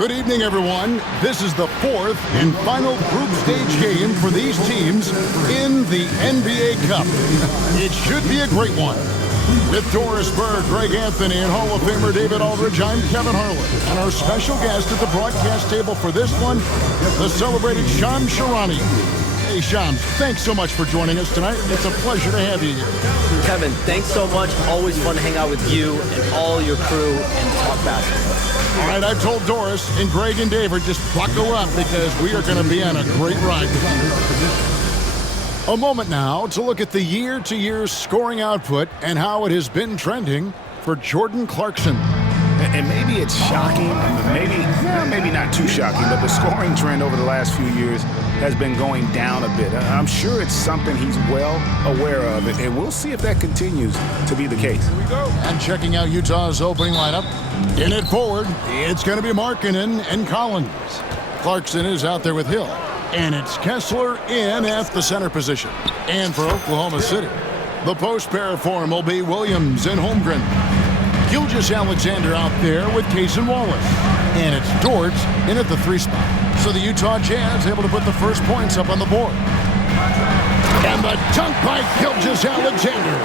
Good evening, everyone. This is the fourth and final group stage game for these teams in the NBA Cup. It should be a great one. With Doris Berg, Greg Anthony, and Hall of Famer David Aldridge, I'm Kevin Harlan. And our special guest at the broadcast table for this one, the celebrated Shams Charania. Hey, Shams, thanks so much for joining us tonight. It's a pleasure to have you here. Kevin, thanks so much. Always fun to hang out with you and all your crew and talk basketball. All right, I've told Doris and Greg and David just buckle up because we are going to be on a great ride. A moment now to look at the year-to-year scoring output and how it has been trending for Jordan Clarkson. And maybe it's shocking, maybe not too shocking, but the scoring trend over the last few years has been going down a bit. I'm sure it's something he's well aware of, and we'll see if that continues to be the case. Here we go. And checking out Utah's opening lineup. In it forward, it's going to be Markkanen and Collins. Clarkson is out there with Hill. And it's Kessler in at the center position. And for Oklahoma City, the post pair for him will be Williams and Holmgren. Gilgeous-Alexander out there with Case and Wallace. And it's Dort in at the 3 spot. So the Utah Jazz able to put the first points up on the board. And the dunk by Gilgeous-Alexander.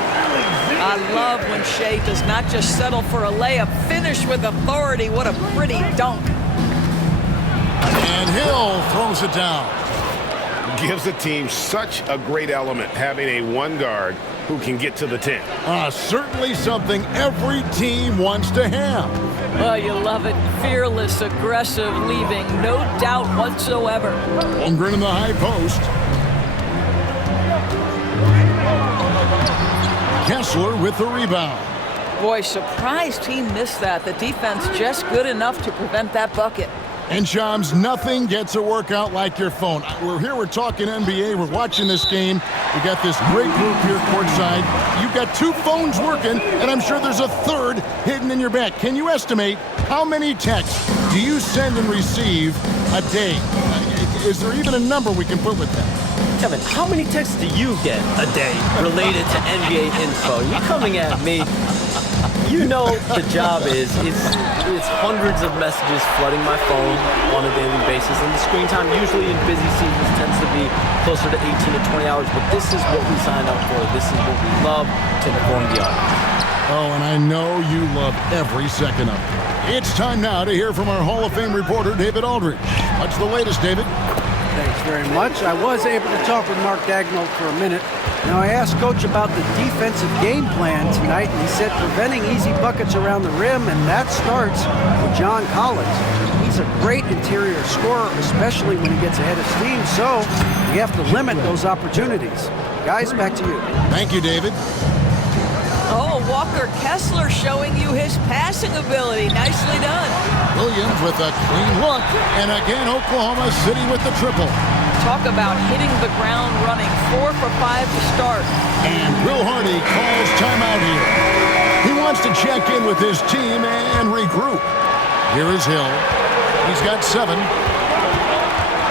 I love when Shea does not just settle for a layup, finish with authority. What a pretty dunk. And Hill throws it down. Gives the team such a great element, having a one guard who can get to the 10. Certainly something every team wants to have. Oh, you love it. Fearless, aggressive, leaving no doubt whatsoever. Holmgren in the high post. Kessler with the rebound. Boy, surprised he missed that. The defense just good enough to prevent that bucket. And Shams, nothing gets a workout like your phone. We're talking NBA. We're watching this game. We got this great group here courtside. You've got 2 phones working, and I'm sure there's a third hidden in your back. Can you estimate how many texts do you send and receive a day? Is there even a number we can put with that? Kevin, how many texts do you get a day related to NBA info? You're coming at me. You know the job is, it's hundreds of messages flooding my phone on a daily basis, and the screen time usually in busy seasons tends to be closer to 18 to 20 hours, but this is what we signed up for. This is what we love to inform the audience. Oh, and I know you love every second of it. It's time now to hear from our Hall of Fame reporter, David Aldridge. What's the latest, David? Thanks very much. I was able to talk with Mark Dagnall for a minute. Now, I asked Coach about the defensive game plan tonight, and he said preventing easy buckets around the rim, and that starts with John Collins. He's a great interior scorer, especially when he gets ahead of steam, so we have to limit those opportunities. Guys, back to you. Thank you, David. Oh, Walker Kessler showing you his passing ability. Nicely done. Williams with a clean look, and again Oklahoma City with the triple. Talk about hitting the ground running. 4 for 5 to start. And Will Hardy calls timeout here. He wants to check in with his team and regroup. Here is Hill. He's got 7.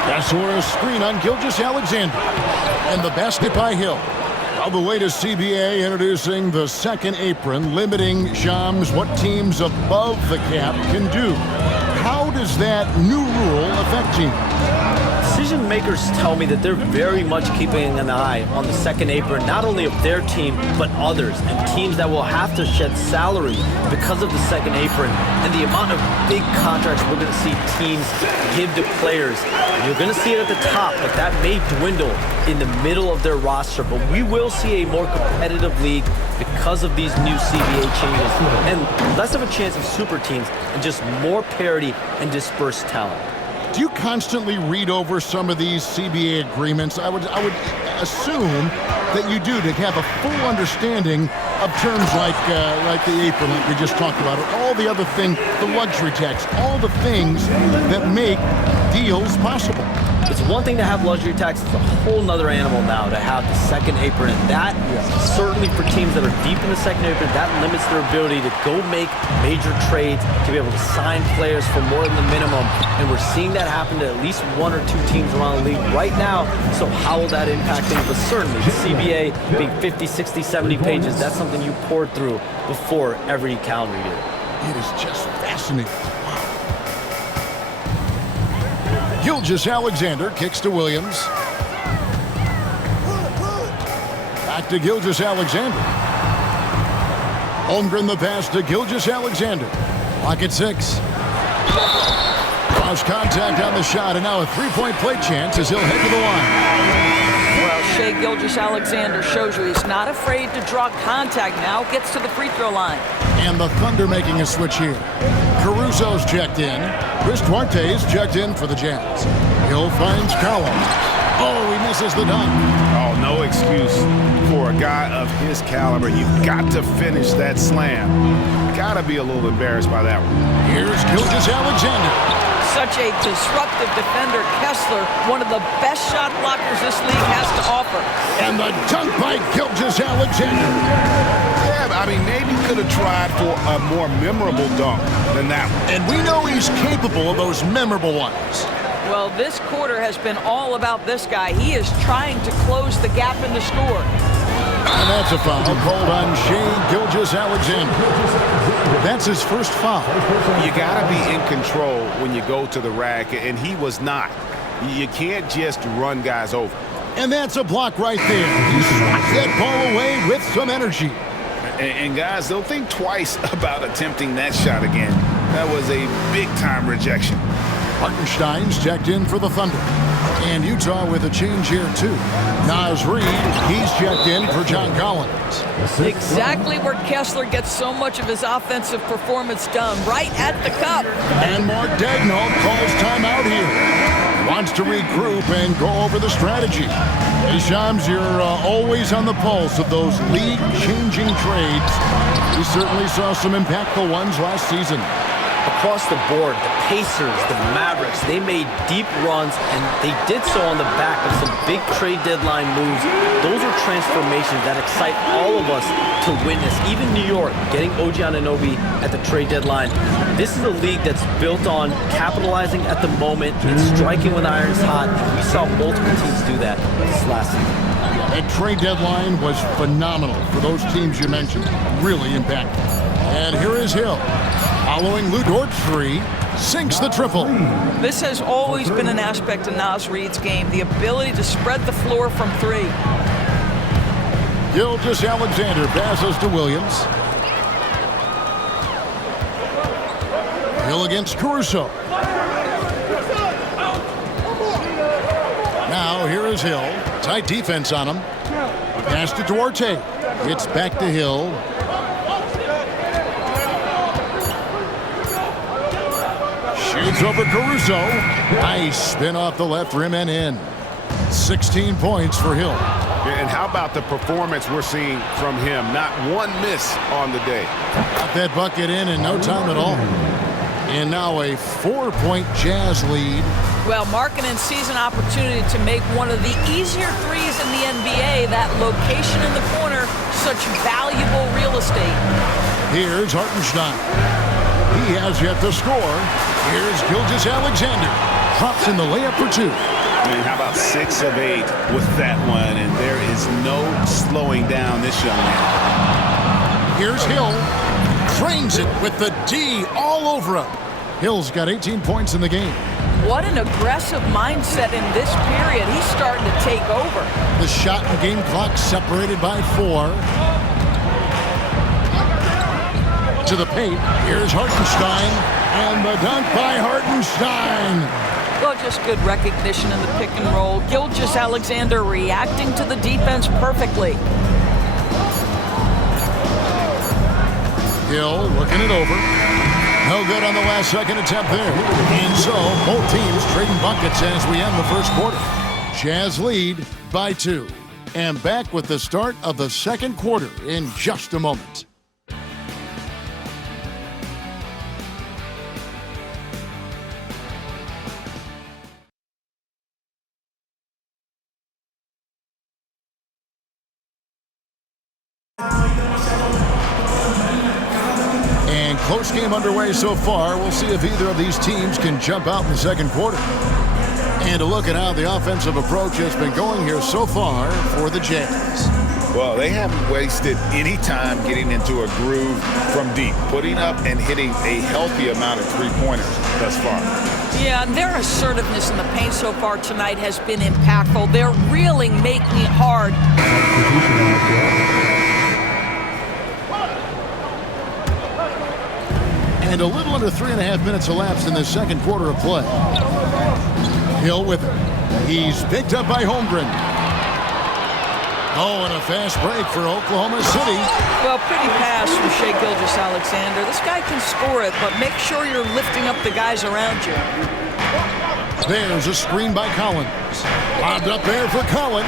Kessler a screen on Gilgeous-Alexander. And the basket by Hill. All the way to CBA introducing the second apron, limiting Shams what teams above the cap can do. How does that new rule affect teams? Decision makers tell me that they're very much keeping an eye on the second apron, not only of their team, but others, and teams that will have to shed salary because of the second apron and the amount of big contracts we're going to see teams give to players. You're going to see it at the top, but that may dwindle in the middle of their roster. But we will see a more competitive league because of these new CBA changes and less of a chance of super teams and just more parity and dispersed talent. Do you constantly read over some of these CBA agreements? I would assume that you do, to have a full understanding of terms like the apron, like we just talked about, or all the other things, the luxury tax, all the things that make deals possible. It's one thing to have luxury tax. It's a whole nother animal now to have the second apron. And that, certainly for teams that are deep in the second apron, that limits their ability to go make major trades, to be able to sign players for more than the minimum. And we're seeing that happen to at least 1 or 2 teams around the league right now. So how will that impact things? But certainly, the CBA being 50, 60, 70 pages, that's something you pour through before every calendar year. It is just fascinating. Gilgeous-Alexander kicks to Williams. Back to Gilgeous-Alexander. Holmgren the pass to Gilgeous-Alexander. Lock at 6. Cross contact on the shot, and now a three-point play chance as he'll head to the line. Well, Shai Gilgeous-Alexander shows you he's not afraid to draw contact. Now gets to the free throw line. And the Thunder making a switch here. Caruso's checked in. Chris Duarte's checked in for the Jazz. Hill finds Collins. Oh, he misses the dunk. Oh, no excuse for a guy of his caliber. You've got to finish that slam. Got to be a little embarrassed by that one. Here's Gilgeous-Alexander. Such a disruptive defender. Kessler, one of the best shot blockers this league has to offer. And the dunk by Gilgeous-Alexander. Yeah, I mean, maybe could have tried for a more memorable dunk than that one. And we know he's capable of those memorable ones. Well, this quarter has been all about this guy. He is trying to close the gap in the score. And that's a foul called on Shai Gilgeous-Alexander. That's his first foul. You got to be in control when you go to the rack, and he was not. You can't just run guys over. And that's a block right there. He swats that ball away with some energy. And guys, they'll think twice about attempting that shot again. That was a big-time rejection. Hartenstein's checked in for the Thunder. And Utah with a change here, too. Naz Reid, he's checked in for John Collins. Exactly where Kessler gets so much of his offensive performance done, right at the cup. And Mark Daigneault calls timeout here. Wants to regroup and go over the strategy. Hey, Shams, you're always on the pulse of those league-changing trades. We certainly saw some impactful ones last season. Across the board, the Pacers, the Mavericks, they made deep runs, and they did so on the back of some big trade deadline moves. Those are transformations that excite all of us to witness. Even New York getting OG Anunoby at the trade deadline. This is a league that's built on capitalizing at the moment and striking when the iron's hot. We saw multiple teams do that this last season. That trade deadline was phenomenal for those teams you mentioned. Really impactful. And here is Hill. Following Lou Dort's three, sinks the triple. This has always been an aspect of Naz Reid's game, the ability to spread the floor from three. Gilgeous-Alexander passes to Williams. Hill against Caruso. Now here is Hill. Tight defense on him. Pass to Duarte. It's back to Hill. Shoots over Caruso. Nice spin off the left rim and in. 16 points for Hill. And how about the performance we're seeing from him? Not one miss on the day. Got that bucket in no time at all. And now a 4-point Jazz lead. Well, Markkanen sees an opportunity to make one of the easier threes in the NBA. That location in the corner, such valuable real estate. Here's Hartenstein. He has yet to score. Here's Gilgeous-Alexander. Drops in the layup for two. And how about 6 of 8 with that one? And there is no slowing down this young man. Here's Hill. Cranes it with the D all over him. Hill's got 18 points in the game. What an aggressive mindset in this period. He's starting to take over. The shot and game clock separated by 4. To the paint. Here's Hartenstein. And the dunk by Hartenstein. Well, just good recognition in the pick and roll. Gilgeous-Alexander reacting to the defense perfectly. Hill looking it over. No good on the last second attempt there. And so both teams trading buckets as we end the first quarter. Jazz lead by 2. And back with the start of the second quarter in just a moment. Close game underway so far. We'll see if either of these teams can jump out in the second quarter. And a look at how the offensive approach has been going here so far for the Jazz. Well, they haven't wasted any time getting into a groove from deep, putting up and hitting a healthy amount of three-pointers thus far. Yeah, and their assertiveness in the paint so far tonight has been impactful. They're really making it hard. And a little under 3.5 minutes elapsed in the second quarter of play. Hill with it. He's picked up by Holmgren. Oh, and a fast break for Oklahoma City. Well, pretty pass from Shai Gilgeous-Alexander. This guy can score it, but make sure you're lifting up the guys around you. There's a screen by Collins. Lobbed up there for Collins.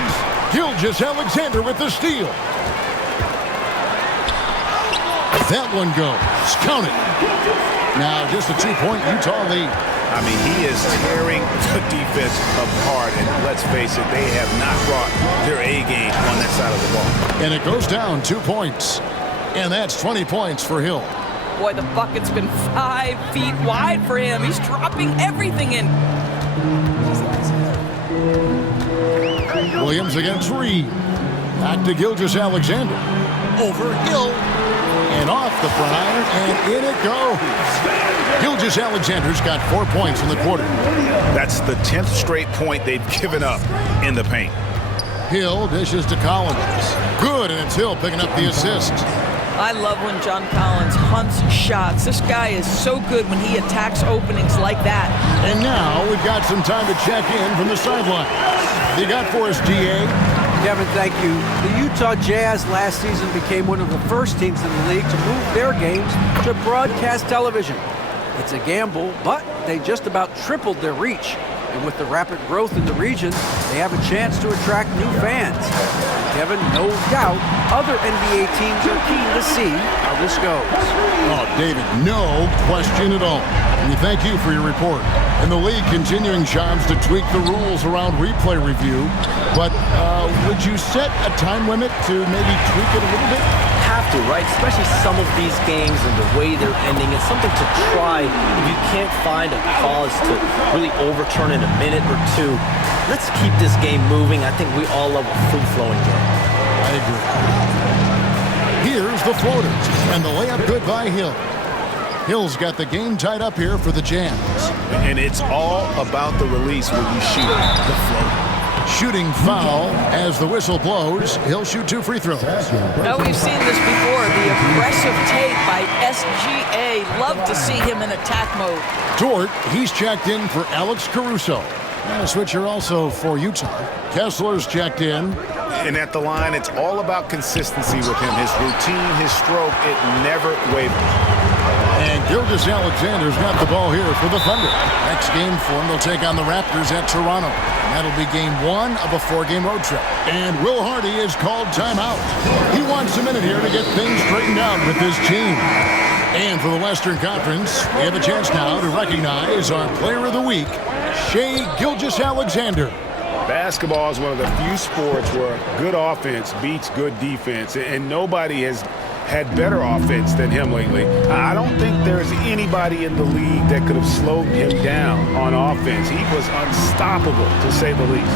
Gilgeous-Alexander with the steal. That one goes. Count it. Now just a 2-point Utah lead. I mean, he is tearing the defense apart, and let's face it, they have not brought their A game on that side of the ball. And it goes down 2 points. And that's 20 points for Hill. Boy, the bucket's been 5 feet wide for him. He's dropping everything in. Williams against Reed. Back to Gilgeous-Alexander. Over Hill. And off the front iron, and in it goes. Gilgeous-Alexander's got 4 points in the quarter. That's the 10th straight point they've given up in the paint. Hill dishes to Collins. Good, and it's Hill picking up the assist. I love when John Collins hunts shots. This guy is so good when he attacks openings like that. And now we've got some time to check in from the sideline. You got for us, GA? Kevin, thank you. The Utah Jazz last season became one of the first teams in the league to move their games to broadcast television. It's a gamble, but they just about tripled their reach. And with the rapid growth in the region, they have a chance to attract new fans. Kevin, no doubt, other NBA teams are keen to see how this goes. Oh, David, no question at all. And we thank you for your report. And the league continuing, Shams, to tweak the rules around replay review. But would you set a time limit to maybe tweak it a little bit? Have to, right? Especially some of these games and the way they're ending. It's something to try. If you can't find a cause to really overturn in a minute or two, let's keep this game moving. I think we all love a free-flowing game. I agree. Here's the floaters, and the layup good by Hill. Hill's got the game tied up here for the Jazz. And it's all about the release when you shoot the floater. Shooting foul as the whistle blows. He'll shoot 2 free throws. Now, we've seen this before. The aggressive take by SGA. Love to see him in attack mode. Dort, he's checked in for Alex Caruso. And a switcher also for Utah. Kessler's checked in. And at the line, it's all about consistency with him. His routine, his stroke, it never wavers. And Gilgeous-Alexander's got the ball here for the Thunder. Next game for him, they'll take on the Raptors at Toronto. And that'll be game 1 of a 4-game road trip. And Will Hardy is called timeout. He wants a minute here to get things straightened out with his team. And for the Western Conference, we have a chance now to recognize our Player of the Week, Shai Gilgeous-Alexander. Basketball is one of the few sports where good offense beats good defense, and nobody has had better offense than him lately. I don't think there's anybody in the league that could have slowed him down on offense. He was unstoppable, to say the least.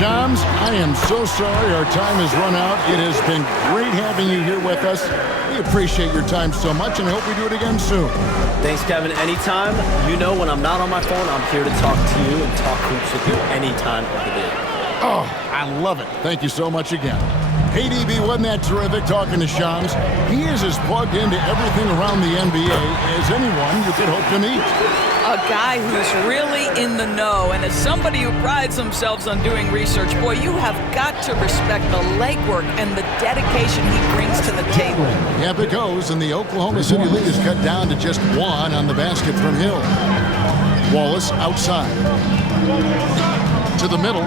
Shams, I am so sorry our time has run out. It has been great having you here with us. We appreciate your time so much, and I hope we do it again soon. Thanks, Kevin. Anytime. You know when I'm not on my phone, I'm here to talk to you and talk hoops with you anytime of the day. Oh, I love it. Thank you so much again. Hey, DB, wasn't that terrific talking to Shams? He is as plugged into everything around the NBA as anyone you could hope to meet. A guy who's really in the know, and as somebody who prides themselves on doing research, boy, you have got to respect the legwork and the dedication he brings to the table. Yep, it goes, and the Oklahoma City lead is cut down to just 1 on the basket from Hill. Wallace outside. To the middle.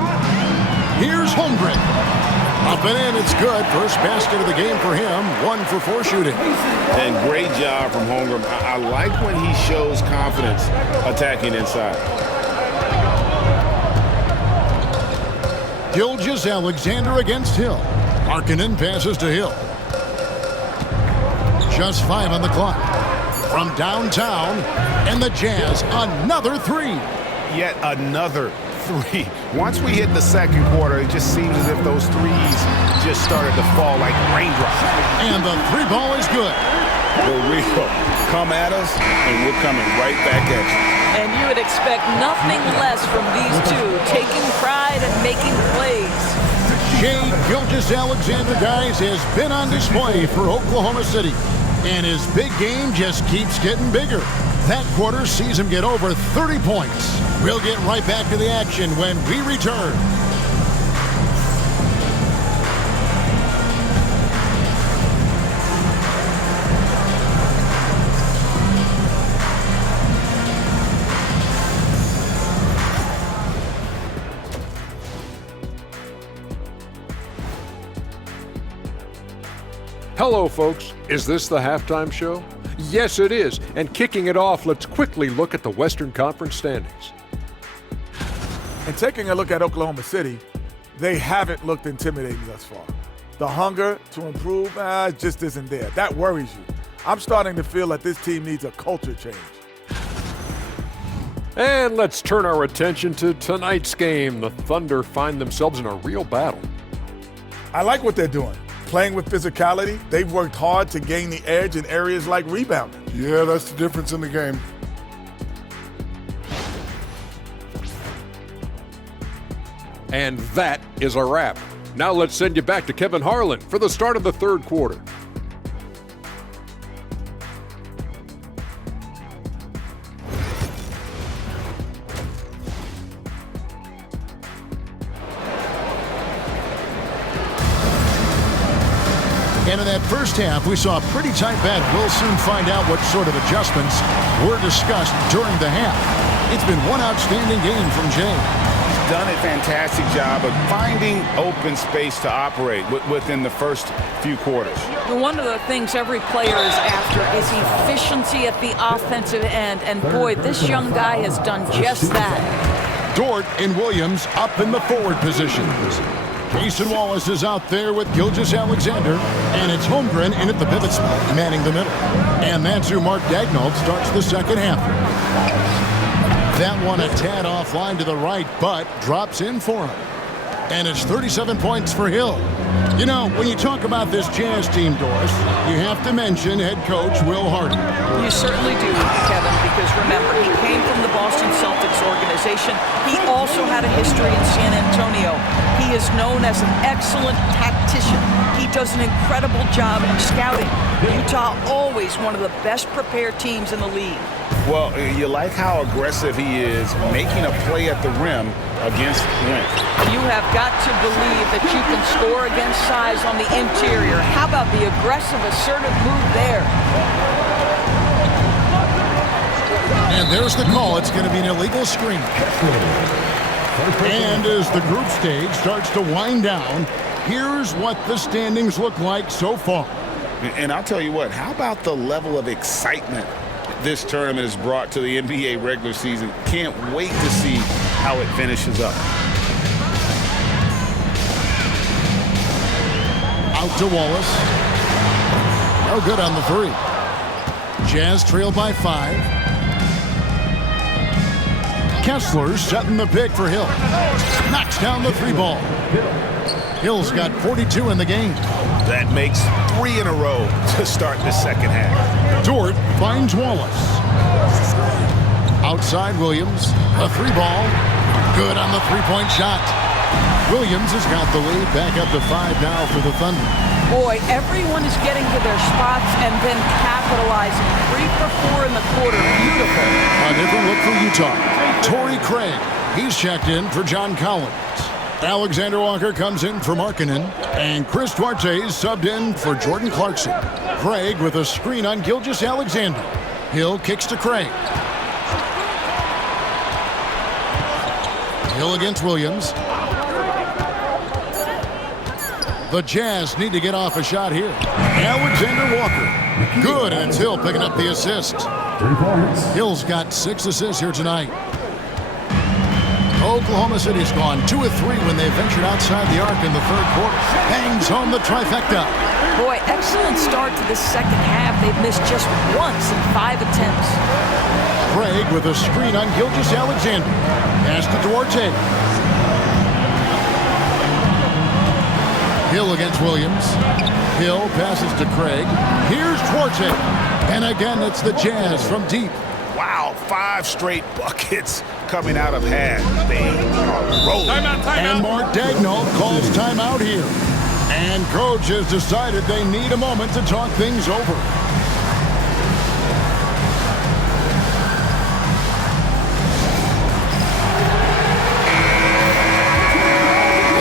Here's Holmgren. Up and in, it's good. First basket of the game for him. 1 for 4 shooting. And great job from Holmgren. I like when he shows confidence attacking inside. Gilgeous-Alexander against Hill. Markkanen passes to Hill. Just 5 on the clock. From downtown, and the Jazz, another 3. Yet another three. Once we hit the second quarter, it just seems as if those threes just started to fall like raindrops. And the three ball is good. For real. Come at us, and we're coming right back at you. And you would expect nothing less from these two, taking pride and making plays. Shai Gilgeous-Alexander, guys, has been on display for Oklahoma City. And his big game just keeps getting bigger. That quarter sees him get over 30 points. We'll get right back to the action when we return. Hello, folks. Is this the halftime show? Yes, it is. And kicking it off, let's quickly look at the Western Conference standings. And taking a look at Oklahoma City, they haven't looked intimidating thus far. The hunger to improve just isn't there. That worries you. I'm starting to feel like this team needs a culture change. And let's turn our attention to tonight's game. The Thunder find themselves in a real battle. I like what they're doing. Playing with physicality, they've worked hard to gain the edge in areas like rebounding. Yeah, that's the difference in the game. And that is a wrap. Now let's send you back to Kevin Harlan for the start of the third quarter. And in that first half, we saw a pretty tight battle. We'll soon find out what sort of adjustments were discussed during the half. It's been one outstanding game from Jay. He's done a fantastic job of finding open space to operate within the first few quarters. One of the things every player is after is efficiency at the offensive end. And boy, this young guy has done just that. Dort and Williams up in the forward positions. Jason Wallace is out there with Gilgeous-Alexander, and it's Holmgren in at the pivot spot, manning the middle. And that's who Mark Daigneault starts the second half. That one a tad offline to the right, but drops in for him. And it's 37 points for Hill. You know, when you talk about this Jazz team, Doris, you have to mention head coach Will Hardy. You certainly do, Kevin, because remember, he came from the Boston Celtics organization. He also had a history in San Antonio. He is known as an excellent tactician. He does an incredible job of scouting. Utah always one of the best prepared teams in the league. Well, you like how aggressive he is making a play at the rim against length. You have got to believe that you can score against size on the interior. How about the aggressive, assertive move there? And there's the call. It's going to be an illegal screen. And as the group stage starts to wind down, here's what the standings look like so far. And I'll tell you what, how about the level of excitement this tournament has brought to the NBA regular season? Can't wait to see how it finishes up. Out to Wallace. No good on the three. Jazz trail by 5. Kessler setting the pick for Hill. Knocks down the three ball. Hill's got 42 in the game. That makes 3 in a row to start the second half. Dort finds Wallace. Outside Williams. A three ball. Good on the three-point shot. Williams has got the lead back up to 5 now for the Thunder. Boy, everyone is getting to their spots and then capitalizing. 3 for 4 in the quarter. Beautiful. A different look for Utah. Torrey Craig. He's checked in for John Collins. Alexander Walker comes in for Markkanen. And Chris Duarte is subbed in for Jordan Clarkson. Craig with a screen on Gilgeous-Alexander. Hill kicks to Craig. Hill against Williams. The Jazz need to get off a shot here. Alexander Walker. Good, and it's Hill picking up the assist. Hill's got 6 assists here tonight. Oklahoma City's gone 2 of 3 when they ventured outside the arc in the third quarter. Bangs home the trifecta. Boy, excellent start to the second half. They've missed just once in 5 attempts. Craig Craig with a screen on Gilgeous-Alexander. Pass to Duarte. Hill against Williams. Hill passes to Craig. Here's Duarte. And again, it's the Jazz from deep. Wow, 5 straight buckets coming out of half. They are rolling. And Mark Daigneault calls timeout here. And coach has decided they need a moment to talk things over.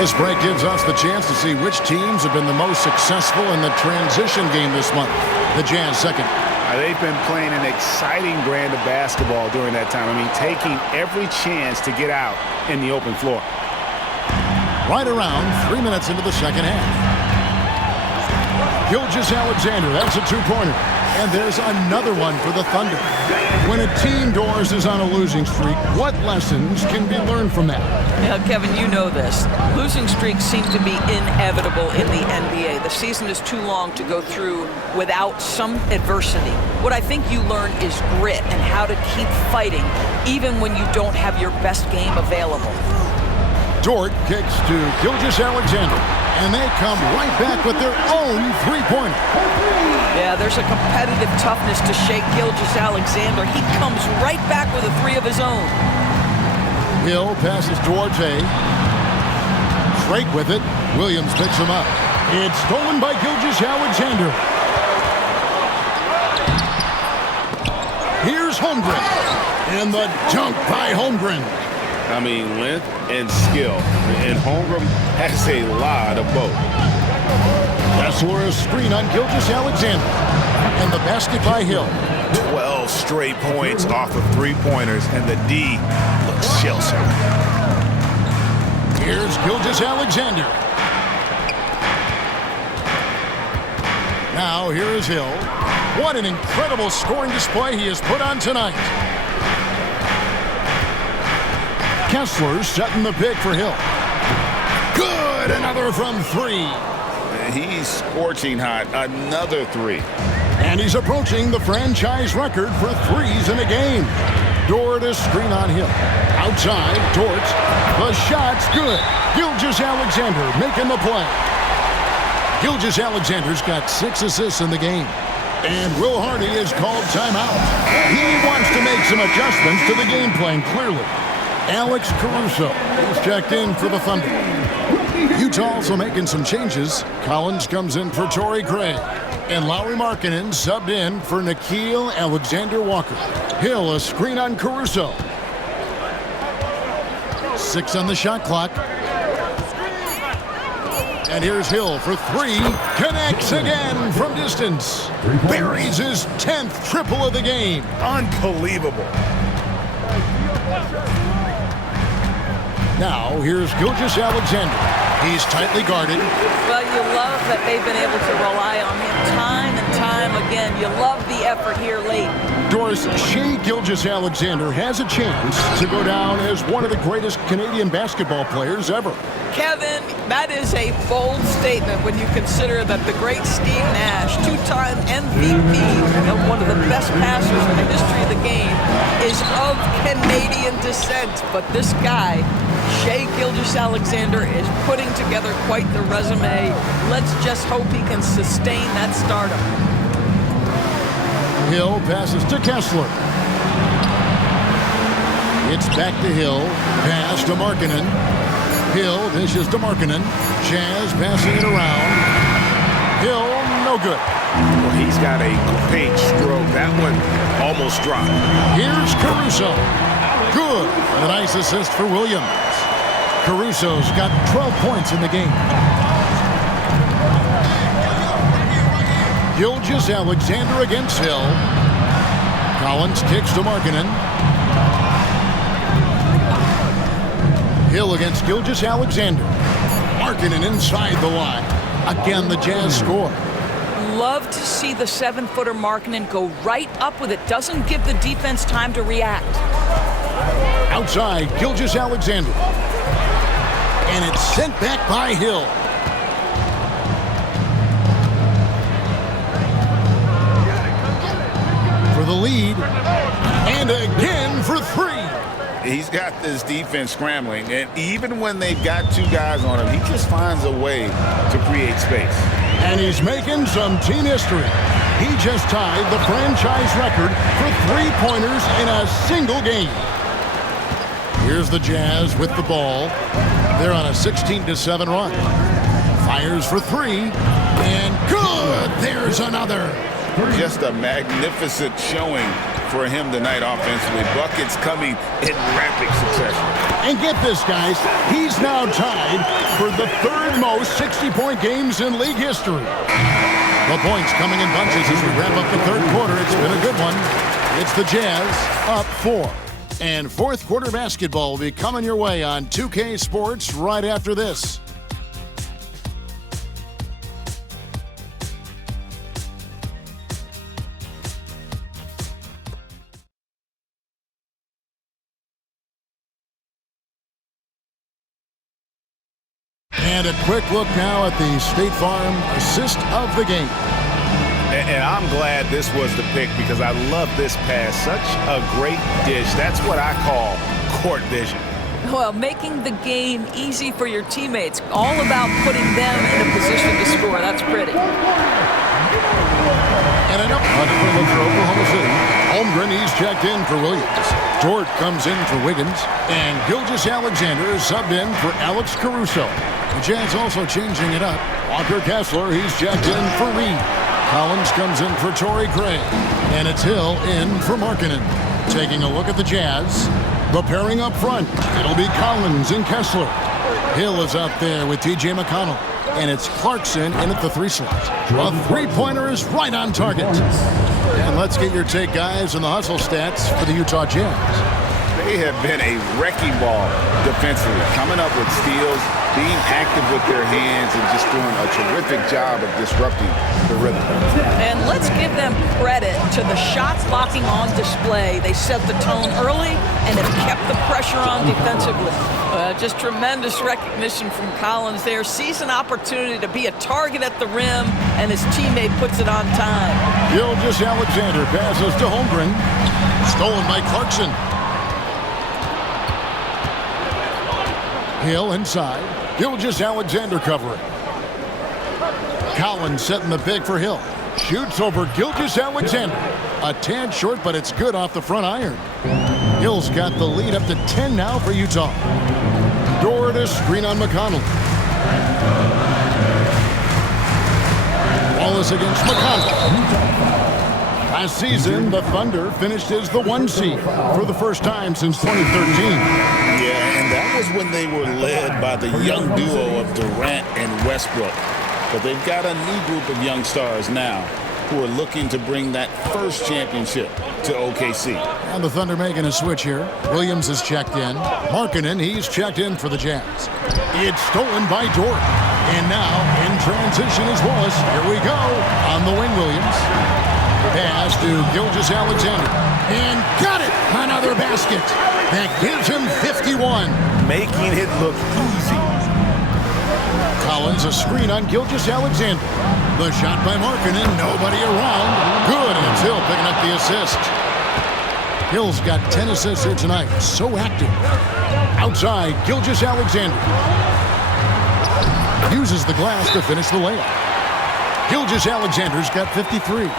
This break gives us the chance to see which teams have been the most successful in the transition game this month. The Jazz second. They've been playing an exciting brand of basketball during that time. I mean, taking every chance to get out in the open floor. Right around 3 minutes into the second half. Gilgeous-Alexander, that's a two-pointer. And there's another one for the Thunder. When a team, Doors, is on a losing streak, what lessons can be learned from that? Yeah, Kevin, you know this. Losing streaks seem to be inevitable in the NBA. The season is too long to go through without some adversity. What I think you learn is grit and how to keep fighting even when you don't have your best game available. Dort kicks to Gilgeous-Alexander, and they come right back with their own three-pointer. Yeah, there's a competitive toughness to shake Gilgeous-Alexander. He comes right back with a three of his own. Hill passes Duarte. Craig with it. Williams picks him up. It's stolen by Gilgeous-Alexander. Here's Holmgren. And the dunk by Holmgren. I mean, length and skill. And Holmgren has a lot of both. Kessler a screen on Gilgeous-Alexander. And the basket by Hill. 12 straight points off of three-pointers, and the D looks shell-shocked. Here's Gilgeous-Alexander. Now here is Hill. What an incredible scoring display he has put on tonight. Kessler setting the pick for Hill. Good, another from three. He's scorching hot, another three. And he's approaching the franchise record for threes in a game. Dort a screen on Hill. Outside, Dort. The shot's good. Gilgeous-Alexander making the play. Gilgeous-Alexander's got 6 assists in the game. And Will Hardy has called timeout. He wants to make some adjustments to the game plan, clearly. Alex Caruso is checked in for the Thunder. Utah also making some changes. Collins comes in for Torrey Craig. And Lauri Markkanen subbed in for Nickeil Alexander-Walker. Hill a screen on Caruso. 6 on the shot clock. And here's Hill for 3. Connects again from distance. Buries his 10th triple of the game. Unbelievable. Now, here's Gilgeous-Alexander. He's tightly guarded. Well, you love that they've been able to rely on him time and time again. You love the effort here late. Doris, Shai Gilgeous-Alexander has a chance to go down as one of the greatest Canadian basketball players ever. Kevin, that is a bold statement when you consider that the great Steve Nash, two-time MVP and one of the best passers in the history of the game, is of Canadian descent. But this guy, Shai Gilgeous-Alexander, is putting together quite the resume. Let's just hope he can sustain that stardom. Hill passes to Kessler. It's back to Hill. Pass to Markkanen. Hill dishes to Markkanen. Jazz passing it around. Hill, no good. Well, he's got a great stroke. That one almost dropped. Here's Caruso. Good. A nice assist for Williams. Caruso's got 12 points in the game. Gilgeous-Alexander against Hill. Collins kicks to Markkanen. Hill against Gilgeous-Alexander. Markkanen inside the line. Again, the Jazz score. Love to see the 7-footer Markkanen go right up with it. Doesn't give the defense time to react. Outside, Gilgeous-Alexander. And it's sent back by Hill. For for the lead. And again for three. He's got this defense scrambling, and even when they've got two guys on him, he just finds a way to create space. And he's making some team history. He just tied the franchise record for three-pointers in a single game. Here's the Jazz with the ball. They're on a 16-7 run. Fires for three, and good! There's another. Just a magnificent showing for him tonight offensively. Buckets coming in rapid succession. And get this, guys. He's now tied for the third most 60-point games in league history. The points coming in bunches as we wrap up the third quarter. It's been a good one. It's the Jazz up 4. And fourth quarter basketball will be coming your way on 2K Sports right after this. And a quick look now at the State Farm assist of the game. And I'm glad this was the pick because I love this pass. Such a great dish. That's what I call court vision. Well, making the game easy for your teammates. All about putting them in a position to score. That's pretty. And a different look for Oklahoma City. Holmgren, he's checked in for Williams. Dort comes in for Wiggins. And Gilgeous-Alexander is subbed in for Alex Caruso. The Jazz also changing it up. Walker Kessler, he's checked in for Reed. Collins comes in for Torrey Craig. And it's Hill in for Markkanen. Taking a look at the Jazz. The pairing up front. It'll be Collins and Kessler. Hill is out there with T.J. McConnell. And it's Clarkson in at the 3 slot. A three-pointer is right on target. And let's get your take, guys, on the hustle stats for the Utah Jazz. They have been a wrecking ball defensively, coming up with steals, being active with their hands, and just doing a terrific job of disrupting the rhythm. And let's give them credit to the shot blocking on display. They set the tone early and have kept the pressure on defensively. Just tremendous recognition from Collins there. Sees an opportunity to be a target at the rim, and his teammate puts it on time. Gilgeous-Alexander passes to Holmgren. Stolen by Clarkson. Hill inside. Gilgeous-Alexander covering. Collins setting the big for Hill. Shoots over Gilgeous-Alexander. A tad short, but it's good off the front iron. Hill's got the lead up to 10 now for Utah. Dort to screen on McConnell. Wallace against McConnell. Last season, the Thunder finished as the 1 seed for the first time since 2013. Yeah, and that was when they were led by the young duo of Durant and Westbrook. But they've got a new group of young stars now who are looking to bring that first championship to OKC. And the Thunder making a switch here. Williams is checked in. Markkanen, he's checked in for the Jazz. It's stolen by Dort. And now, in transition is Wallace. Here we go on the wing, Williams. Pass to Gilgeous-Alexander. And got it! Another basket. That gives him 51. Making it look easy. Collins, a screen on Gilgeous-Alexander. The shot by Markkanen, nobody around. Good, and it's Hill picking up the assist. Hill's got 10 assists here tonight. So active. Outside, Gilgeous-Alexander. Uses the glass to finish the layup. Gilgeous-Alexander's got 53.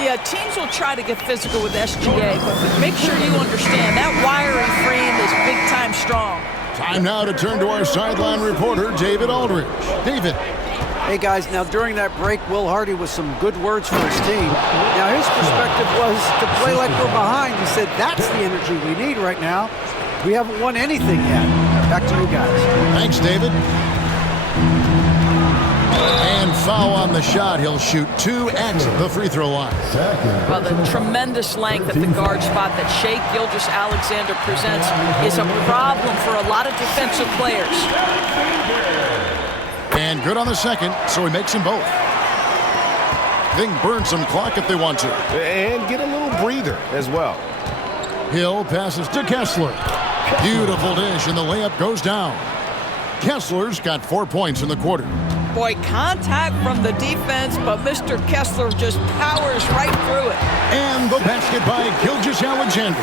Yeah, teams will try to get physical with SGA, but make sure you understand that wiring frame is big-time strong. Time now to turn to our sideline reporter, David Aldridge. David. Hey, guys, now during that break, Will Hardy was some good words for his team. Now, his perspective was to play like we're behind. He said that's the energy we need right now. We haven't won anything yet. Back to you guys. Thanks, David. And foul on the shot. He'll shoot 2 at the free throw line. Well, the tremendous length at the guard spot that Shai Gilgeous-Alexander presents is a problem for a lot of defensive players. And good on the second, so he makes them both. They can burn some clock if they want to. And get a little breather as well. Hill passes to Kessler. Beautiful dish, and the layup goes down. Kessler's got 4 points in the quarter. Boy, contact from the defense, but Mr. Kessler just powers right through it. And the basket by Gilgeous-Alexander.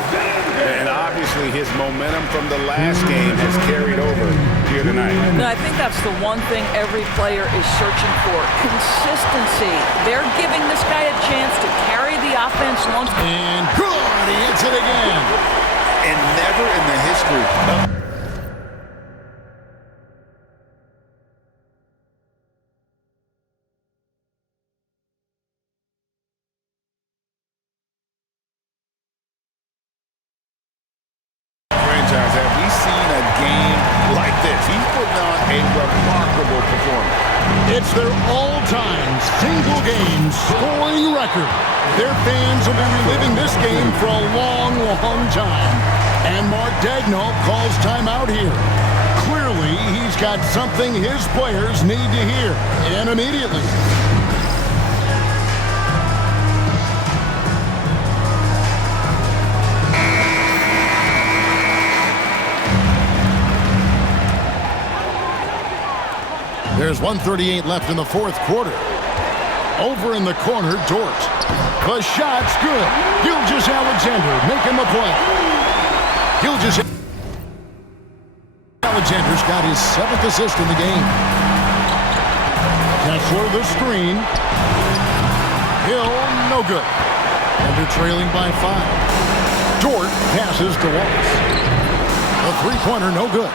And obviously his momentum from the last game has carried over here tonight. And I think that's the one thing every player is searching for. Consistency. They're giving this guy a chance to carry the offense once. And good, he hits it again. And never in the history of have we seen a game like this. He's putting on a remarkable performance. It's their all-time single-game scoring record. Their fans will be reliving this game for a long, long time. And Mark Daigneault calls timeout here. Clearly, he's got something his players need to hear, and immediately. There's 1:38 left in the fourth quarter. Over in the corner, Dort. The shot's good. Gilgeous-Alexander making the play. Gilgeous-Alexander's got his 7th assist in the game. Kessler the screen. Hill, no good. And they're trailing by 5. Dort passes to Wallace. The three-pointer, no good.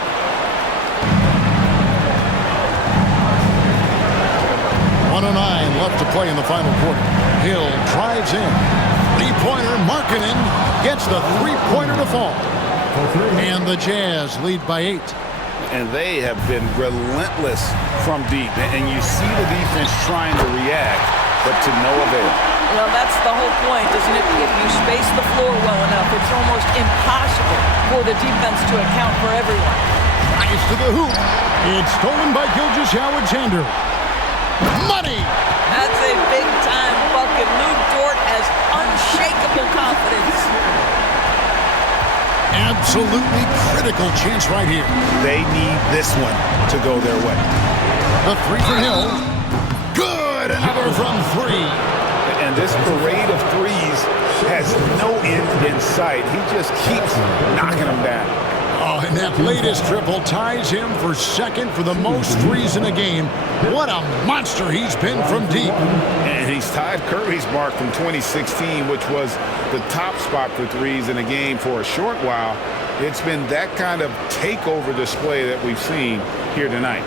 1:09 left to play in the final quarter. Hill drives in. Three-pointer, Markkanen gets the three-pointer to fall. And the Jazz lead by 8. And they have been relentless from deep. And you see the defense trying to react, but to no avail. Well, that's the whole point, isn't it? If you space the floor well enough, it's almost impossible for the defense to account for everyone. Rise to the hoop. It's stolen by Gilgeous-Alexander. Money! That's a big-time bucket. Lou Dort has unshakable confidence. Absolutely critical chance right here. They need this one to go their way. The three from Hill. Good! Another from 3. And this parade of threes has no end in sight. He just keeps knocking them down. Oh, and that latest triple ties him for second for the most threes in a game. What a monster he's been from deep. And he's tied Curry's mark from 2016, which was the top spot for threes in a game for a short while. It's been that kind of takeover display that we've seen here tonight.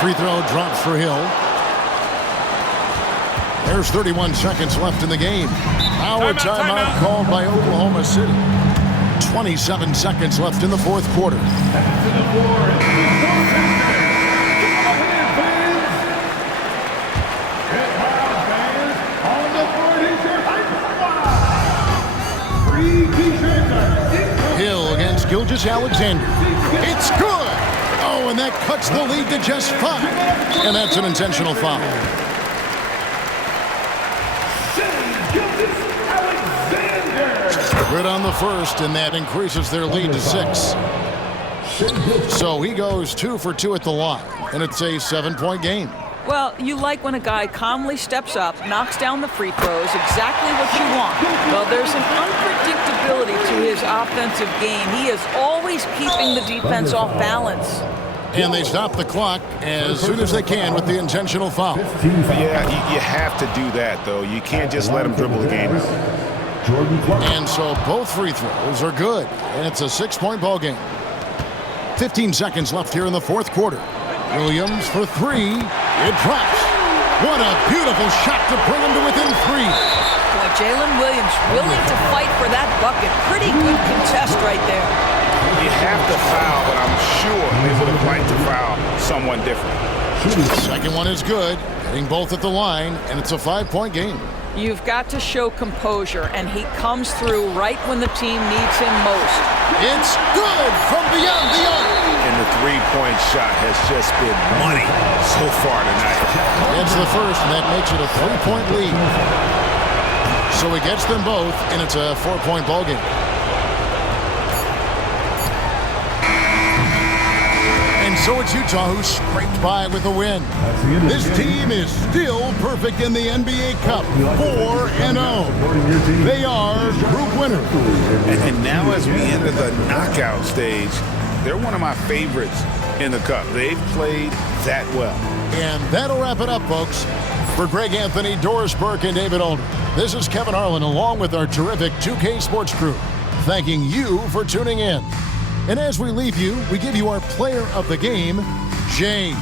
Free throw drops for Hill. There's 31 seconds left in the game. Our timeout called by Oklahoma City. 27 seconds left in the fourth quarter. Hill against Gilgeous-Alexander. It's good! Oh, and that cuts the lead to just 5. And that's an intentional foul. Good on the first, and that increases their lead to 6. So he goes 2 for 2 at the line, and it's a 7-point game. Well, you like when a guy calmly steps up, knocks down the free throws, exactly what you want. Well, there's an unpredictability to his offensive game. He is always keeping the defense off balance. And they stop the clock as soon as they can with the intentional foul. Yeah, you have to do that, though. You can't just let him dribble the game. And so both free throws are good, and it's a 6-point ball game. 15 seconds left here in the fourth quarter. Williams for 3. It drops. What a beautiful shot to bring him to within 3. Boy, Jaylen Williams willing to fight for that bucket. Pretty good contest right there. You have to foul, but I'm sure they would have liked to foul someone different. The second one is good, hitting both at the line, and it's a 5-point game. You've got to show composure, and he comes through right when the team needs him most. It's good from beyond the arc. And the three-point shot has just been money so far tonight. It's the first, and that makes it a 3-point lead. So he gets them both, and it's a 4-point ball game. So it's Utah who scraped by with a win. This team is still perfect in the NBA Cup, 4-0. They are group winners. And now as we enter the knockout stage, they're one of my favorites in the Cup. They've played that well. And that'll wrap it up, folks. For Greg Anthony, Doris Burke, and David Aldridge, this is Kevin Harlan along with our terrific 2K Sports crew, thanking you for tuning in. And as we leave you, we give you our player of the game, Jay.